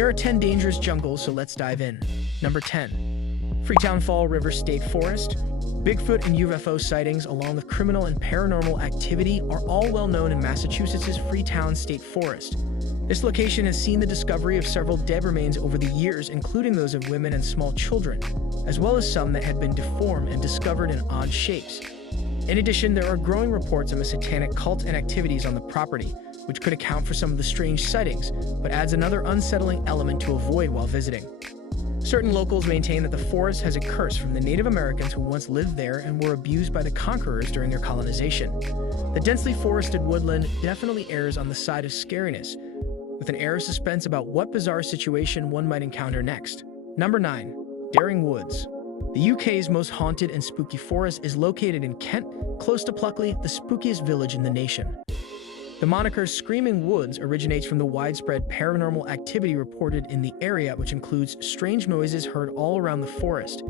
Here are 10 dangerous jungles, so let's dive in. Number 10. Freetown Fall River State Forest. Bigfoot and UFO sightings, along with criminal and paranormal activity, are all well known in Massachusetts' Freetown State Forest. This location has seen the discovery of several dead remains over the years, including those of women and small children, as well as some that had been deformed and discovered in odd shapes. In addition, there are growing reports of a satanic cult and activities on the property, which could account for some of the strange sightings, but adds another unsettling element to avoid while visiting. Certain locals maintain that the forest has a curse from the Native Americans who once lived there and were abused by the conquerors during their colonization. The densely forested woodland definitely errs on the side of scariness, with an air of suspense about what bizarre situation one might encounter next. Number 9. Daring Woods. The UK's most haunted and spooky forest is located in Kent, close to Pluckley, the spookiest village in the nation. The moniker Screaming Woods originates from the widespread paranormal activity reported in the area, which includes strange noises heard all around the forest.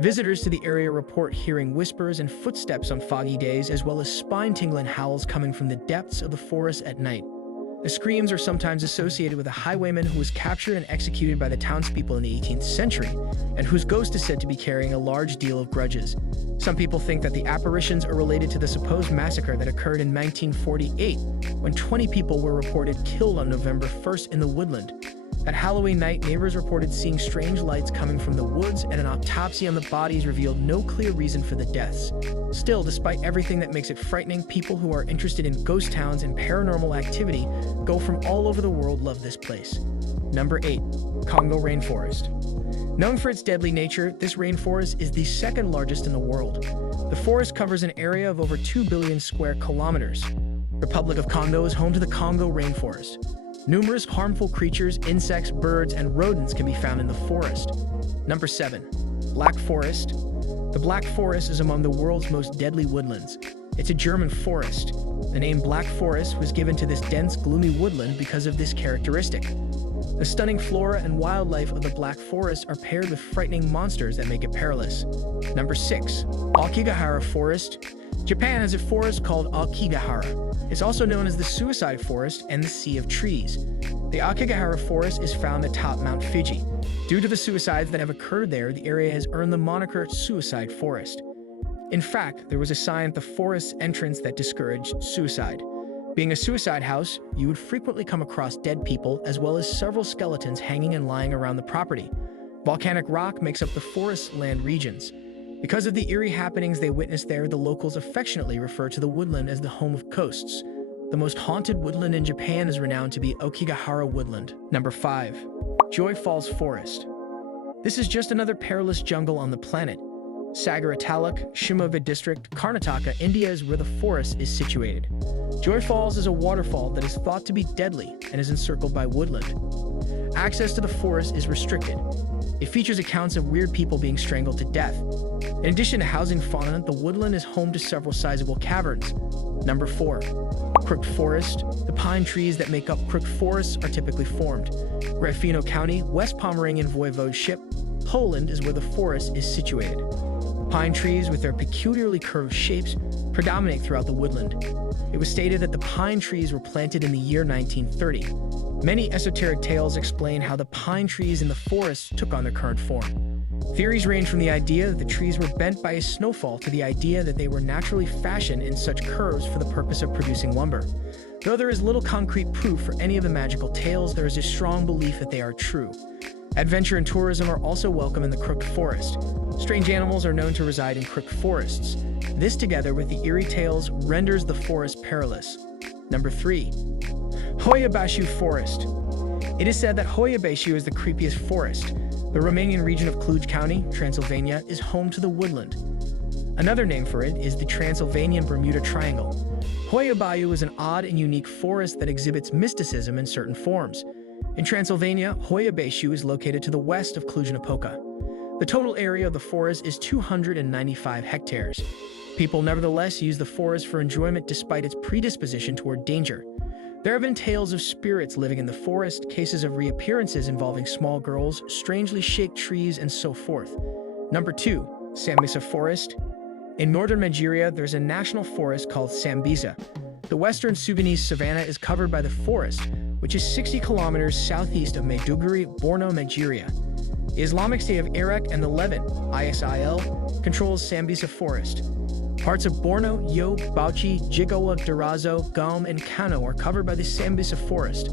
Visitors to the area report hearing whispers and footsteps on foggy days, as well as spine-tingling howls coming from the depths of the forest at night. The screams are sometimes associated with a highwayman who was captured and executed by the townspeople in the 18th century, and whose ghost is said to be carrying a large deal of grudges. Some people think that the apparitions are related to the supposed massacre that occurred in 1948, when 20 people were reported killed on November 1st in the woodland. That Halloween night, neighbors reported seeing strange lights coming from the woods, and an autopsy on the bodies revealed no clear reason for the deaths. Still, despite everything that makes it frightening, people who are interested in ghost towns and paranormal activity go from all over the world love this place. Number 8. Congo Rainforest. Known for its deadly nature, this rainforest is the second largest in the world. The forest covers an area of over 2 billion square kilometers. Republic of Congo is home to the Congo Rainforest. Numerous harmful creatures, insects, birds, and rodents can be found in the forest. Number 7. Black Forest. The Black Forest is among the world's most deadly woodlands. It's a German forest. The name Black Forest was given to this dense, gloomy woodland because of this characteristic. The stunning flora and wildlife of the Black Forest are paired with frightening monsters that make it perilous. Number 6. Aokigahara Forest. Japan has a forest called Aokigahara. It's also known as the Suicide Forest and the Sea of Trees. The Aokigahara Forest is found atop Mount Fuji. Due to the suicides that have occurred there, the area has earned the moniker Suicide Forest. In fact, there was a sign at the forest's entrance that discouraged suicide. Being a suicide house, you would frequently come across dead people, as well as several skeletons hanging and lying around the property. Volcanic rock makes up the forest's land regions. Because of the eerie happenings they witnessed there, the locals affectionately refer to the woodland as the home of ghosts. The most haunted woodland in Japan is renowned to be Aokigahara Woodland. Number 5. Joy Falls Forest. This is just another perilous jungle on the planet. Sagar Taluk, Shimoga District, Karnataka, India is where the forest is situated. Joy Falls is a waterfall that is thought to be deadly and is encircled by woodland. Access to the forest is restricted. It features accounts of weird people being strangled to death. In addition to housing fauna, the woodland is home to several sizable caverns. Number 4. Crooked Forest. The pine trees that make up crooked forests are typically formed. Gryfino County, West Pomeranian Voivodeship, Poland is where the forest is situated. Pine trees, with their peculiarly curved shapes, predominate throughout the woodland. It was stated that the pine trees were planted in the year 1930. Many esoteric tales explain how the pine trees in the forest took on their current form. Theories range from the idea that the trees were bent by a snowfall to the idea that they were naturally fashioned in such curves for the purpose of producing lumber. Though there is little concrete proof for any of the magical tales, there is a strong belief that they are true. Adventure and tourism are also welcome in the Crooked Forest. Strange animals are known to reside in crooked forests. This, together with the eerie tales, renders the forest perilous. Number 3. Hoia-Baciu Forest. It is said that Hoia-Baciu is the creepiest forest. The Romanian region of Cluj County, Transylvania, is home to the woodland. Another name for it is the Transylvanian Bermuda Triangle. Hoia-Baciu is an odd and unique forest that exhibits mysticism in certain forms. In Transylvania, Hoia-Baciu is located to the west of Cluj-Napoca. The total area of the forest is 295 hectares. People nevertheless use the forest for enjoyment despite its predisposition toward danger. There have been tales of spirits living in the forest, cases of reappearances involving small girls, strangely shaped trees, and so forth. Number 2. Sambisa Forest. In northern Nigeria, there's a national forest called Sambisa. The western Sudanese savanna is covered by the forest, which is 60 kilometers southeast of Maiduguri, Borno, Nigeria. The Islamic State of Iraq and the Levant, ISIL, controls Sambisa Forest. Parts of Borno, Yobe, Bauchi, Jigawa, Darazo, Gum, and Kano are covered by the Sambisa Forest.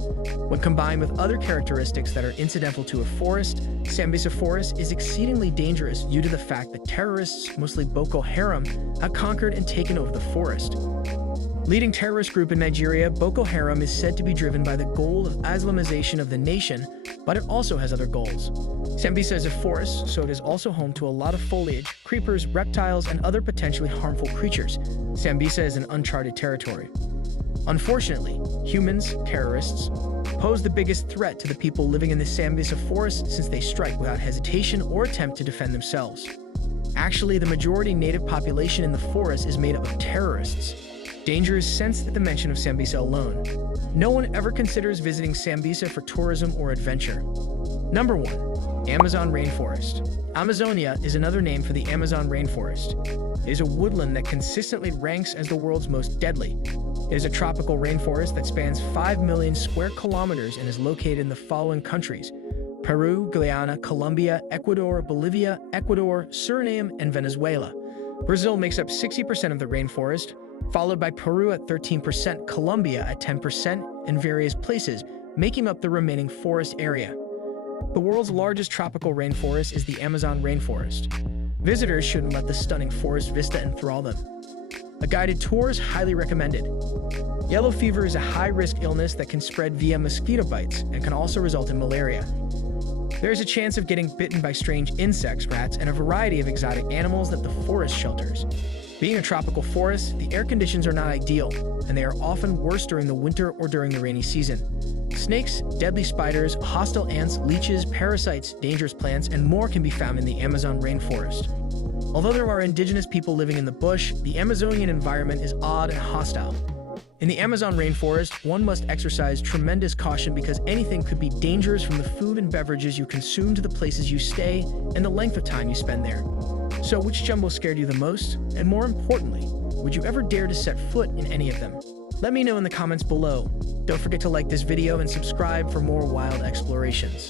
When combined with other characteristics that are incidental to a forest, Sambisa Forest is exceedingly dangerous due to the fact that terrorists, mostly Boko Haram, have conquered and taken over the forest. Leading terrorist group in Nigeria, Boko Haram is said to be driven by the goal of Islamization of the nation, but it also has other goals. Sambisa is a forest, so it is also home to a lot of foliage, creepers, reptiles, and other potentially harmful creatures. Sambisa is an uncharted territory. Unfortunately, humans, terrorists, pose the biggest threat to the people living in the Sambisa forest since they strike without hesitation or attempt to defend themselves. Actually, the majority native population in the forest is made up of terrorists. Danger is sensed at the mention of Sambisa alone. No one ever considers visiting Sambisa for tourism or adventure. Number 1. Amazon Rainforest. Amazonia is another name for the Amazon rainforest. It is a woodland that consistently ranks as the world's most deadly. It is a tropical rainforest that spans 5 million square kilometers and is located in the following countries: Peru, Guyana, Colombia, Ecuador, Bolivia, Ecuador, Suriname, and Venezuela. Brazil makes up 60% of the rainforest, followed by Peru at 13%, Colombia at 10%, and various places, making up the remaining forest area. The world's largest tropical rainforest is the Amazon rainforest. Visitors shouldn't let the stunning forest vista enthrall them. A guided tour is highly recommended. Yellow fever is a high-risk illness that can spread via mosquito bites and can also result in malaria. There is a chance of getting bitten by strange insects, rats, and a variety of exotic animals that the forest shelters. Being a tropical forest, the air conditions are not ideal, and they are often worse during the winter or during the rainy season. Snakes, deadly spiders, hostile ants, leeches, parasites, dangerous plants, and more can be found in the Amazon rainforest. Although there are indigenous people living in the bush, the Amazonian environment is odd and hostile. In the Amazon rainforest, one must exercise tremendous caution because anything could be dangerous, from the food and beverages you consume to the places you stay and the length of time you spend there. So which jumbo scared you the most? And more importantly, would you ever dare to set foot in any of them? Let me know in the comments below. Don't forget to like this video and subscribe for more wild explorations.